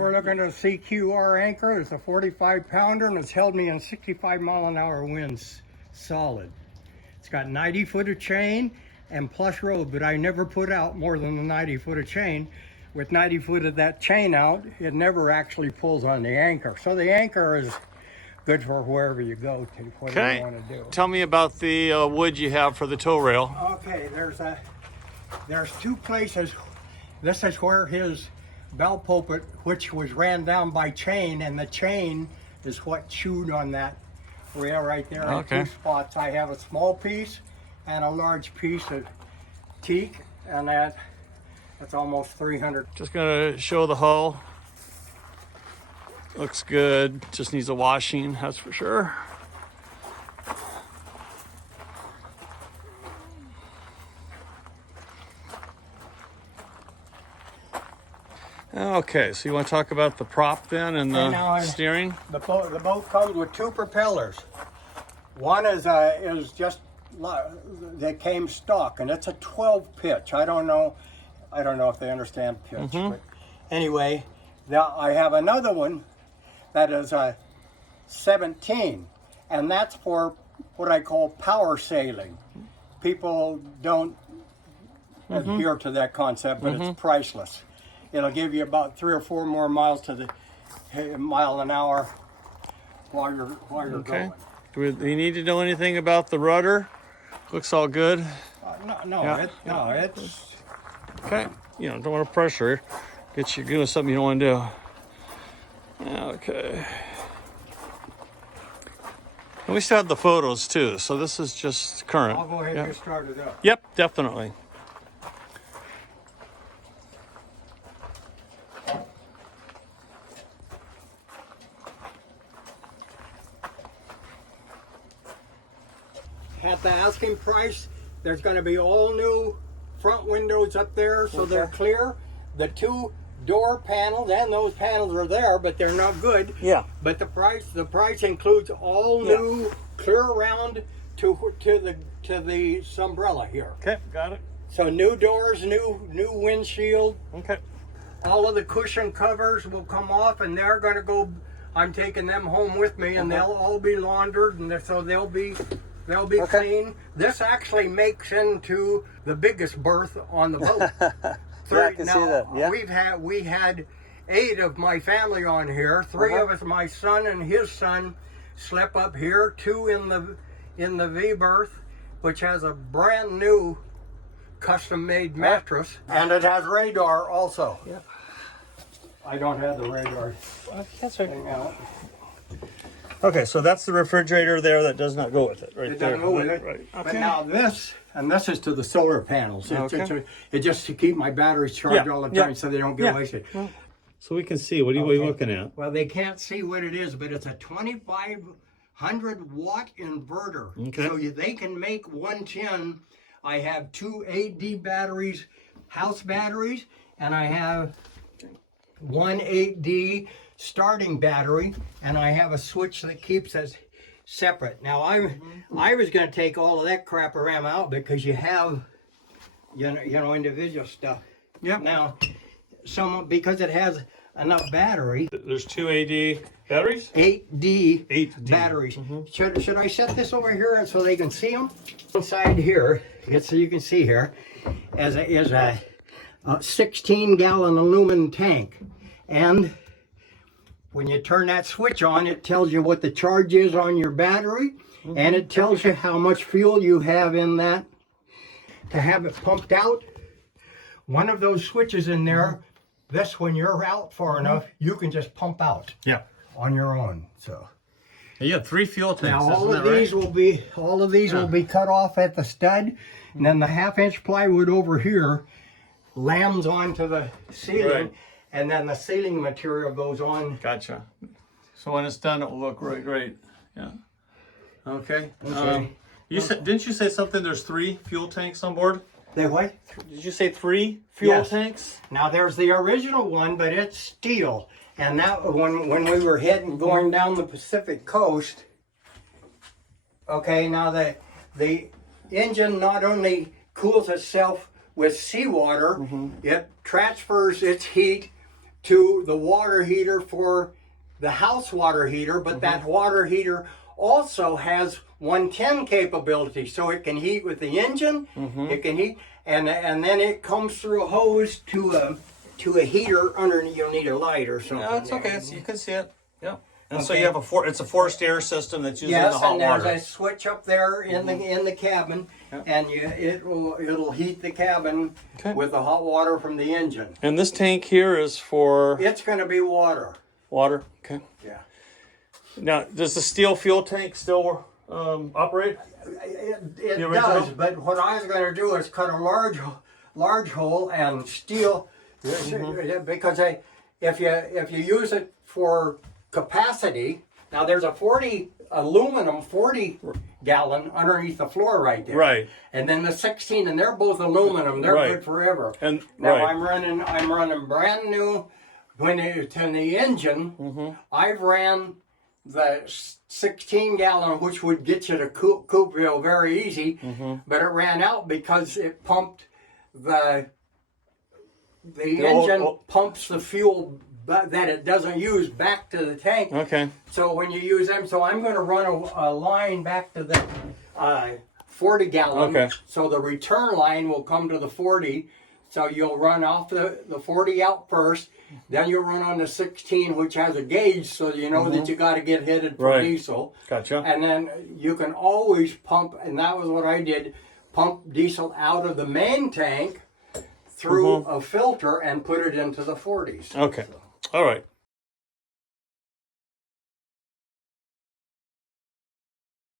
We're looking at a CQR anchor. It's a 45 pounder and it's held me in 65-mile-an-hour winds solid. It's got 90 foot of chain and plus rope, but I never put out more than the 90 foot of chain. With 90 foot of that chain out, it never actually pulls on the anchor. So the anchor is good for wherever you go to, whatever you want to do. Tell me about the wood you have for the tow rail. Okay, there's two places. This is where his bell pulpit, which was ran down by chain, and the chain is what chewed on that rail right there. Okay. In two spots. I have a small piece and a large piece of teak, and that's almost 300. Just gonna show the hull. Looks good. Just needs a washing, that's for sure. Okay, so you want to talk about the prop then and the steering? The boat comes with two propellers. One is just that came stock, and it's a 12 pitch. I don't know if they understand pitch, but anyway, now I have another one that is a 17, and that's for what I call power sailing. People don't adhere to that concept, but it's priceless. It'll give you about 3 or 4 more miles to the mile an hour while you're going. Do you need to know anything about the rudder? Looks all good. It's okay. You know, don't want to pressure. Get you doing something you don't want to do. Okay. And we still have the photos too, so this is just current. I'll go ahead and start it up. Yep, definitely. At the asking price, there's going to be all new front windows up there, so they're clear. The 2 door panels, and those panels are there, but they're not good. Yeah. But the price includes all new clear around to the umbrella here. Okay, got it. So new doors, new windshield. Okay. All of the cushion covers will come off, and they're going to go. I'm taking them home with me, and they'll all be laundered, and so they'll be clean. This actually makes into the biggest berth on the boat. I can see that. Yeah. We had 8 of my family on here. 3 of us, my son and his son, slept up here. 2 in the V berth, which has a brand new custom-made mattress, and it has radar also. Yeah. I don't have the radar. That's right. Okay, so that's the refrigerator there that does not go with it, right? It doesn't go with it. Right. But now this is to the solar panels. It's just to keep my batteries charged all the time so they don't get wasted. So we can see, what are you looking at? Well, they can't see what it is, but it's a 2,500 watt inverter. Okay. So they can make 110. I have 2 8D batteries, house batteries, and I have 1 8D starting battery, and I have a switch that keeps us separate. Now I was going to take all of that crap around out because you have individual stuff. Yep. Now because it has enough battery. There's 2 AD batteries? 8D batteries. Should I set this over here so they can see them? Inside here, so you can see here, is a 16-gallon aluminum tank, and when you turn that switch on, it tells you what the charge is on your battery, and it tells you how much fuel you have in that to have it pumped out. One of those switches in there, when you're out far enough, you can just pump out on your own. So you have 3 fuel tanks. now all of these will be cut off at the stud, and then the 1/2-inch plywood over here lams onto the ceiling. And then the ceiling material goes on. Gotcha. So when it's done, it will look really great. Yeah. Okay. Didn't you say something? There's 3 fuel tanks on board. They what? Did you say 3 fuel tanks? Now there's the original one, but it's steel. And that when we were going down the Pacific coast. Okay. Now the engine not only cools itself with seawater, it transfers its heat to the water heater for the house water heater, but that water heater also has 110 capability, so it can heat with the engine. It can heat, and then it comes through a hose to a heater underneath. You'll need a light or something. Yeah, it's okay. So you can see it. Yeah. And so you have it's a forced air system that's using the hot and water. there's a switch up there in the cabin, and it'll heat the cabin with the hot water from the engine. And this tank here is for It's going to be water. water. Okay. Yeah. Now, does the steel fuel tank still operate? It original? does, but what I was going to do is cut a large hole and steel, because if you use it for capacity, now there's a aluminum 40 gallon underneath the floor right there. Right. And then the 16, and they're both aluminum. They're Right. good forever. And now right. I'm running brand new. When it's in the engine, I've ran the 16 gallon, which would get you to Coopville very easy, but it ran out because it pumped the engine pumps the fuel that it doesn't use back to the tank. Okay. So when you use them, so I'm going to run a line back to the 40 gallon. Okay. So the return line will come to the 40. So you'll run off the 40 out first. Then you'll run on the 16, which has a gauge, so you know that you got to get headed for Right. diesel. Gotcha. And then you can always pump, and that was what I did, pump diesel out of the main tank through a filter and put it into the 40s. Okay. All right.